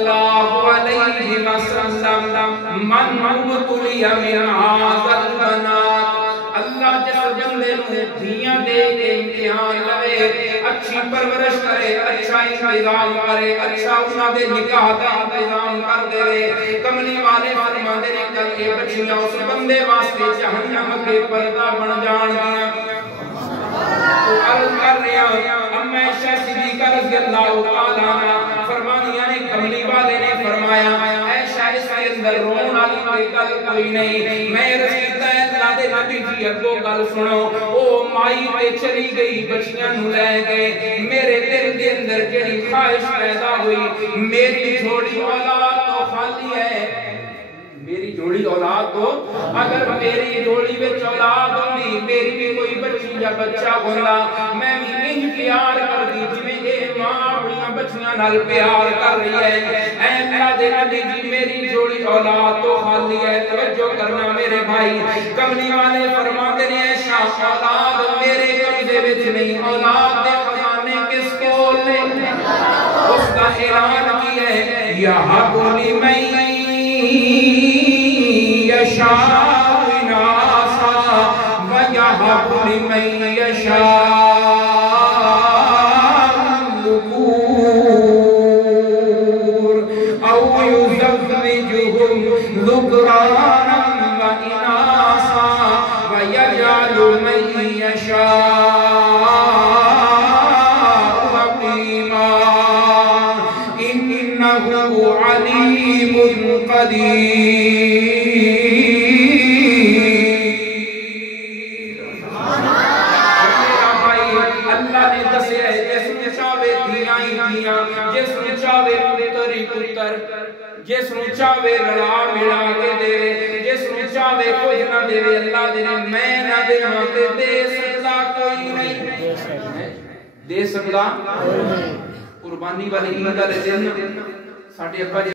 सल्लल्लाहु अलैहि वसल्लम मन मुबतलिया मिन हाज़ल बनात। अल्लाह जिस बंदे नूं धियां दे के इम्तिहान लवे, अच्छी परवरिश करे, अच्छा इंतजाम करे, अच्छा उन्हां दे निकाह दा इंतजाम कर देवे। कमली वाले फरमांदे ने कल ये बच्चियां उस बंदे वास्ते जहन्नम के पर्दा बन जाणगियां। तो अर्ज कर रहा अम्मा आयशा सिद्दीक़ा रज़ियल्लाहु तआला अन्हा फरमानिया ने कमली वाले ने फरमाया आयशा इसके अंदर रोने वाली कोई गल कोई नहीं। मैं रसीदा अल्लाह दे नबी जी अगो गल सुनो। ओ माई ते चली गई बच्चियां नु ले गए, मेरे दिल दे अंदर जेड़ी ख्वाहिश पैदा हुई मेरी जोड़ी औलाद तो खाली है, मेरी जोड़ी औलाद तो अगर मेरी जोड़ी में औलाद होंदी मेरी भी कोई बच्ची या बच्चा होंदा मैं भी इंज प्यार कर दी जिवें ये मां अपनी बच्चियां नाल प्यार कर रही है। ऐ अल्लाह दे नबी जी मेरी जोड़ी औलाद तो खाली है। तवज्जो करना मेरे भाई, कमली वाले फरमाते ने ऐशा औलाद मेरे कब्जे विच नहीं, औलाद दे खजाने किस कोल ने? उसका ऐलान किया है या हबुली मैं यशा इनासा व यहबु लिमन यशा ज़ुकूर औ युज़व्विजुहुम ज़ुकरानन व इनासा व यजअलु मन यशा अक़ीमा इन्नहु अलीमुन क़दीर। अल्लाह ने दसिया जिसने चाहे धियां ही धियां, जिसने चाहे पुत्र ही पुत्र, जिसने चाहे रला मिला के देवे, जिसने चाहे कुछ ना देवे। अल्लाह दे मैं ना देवां ते दे सकदा कोई नहीं, दे सकदा कुर्बानी वाली ईद वाले दिन साडे अब्बा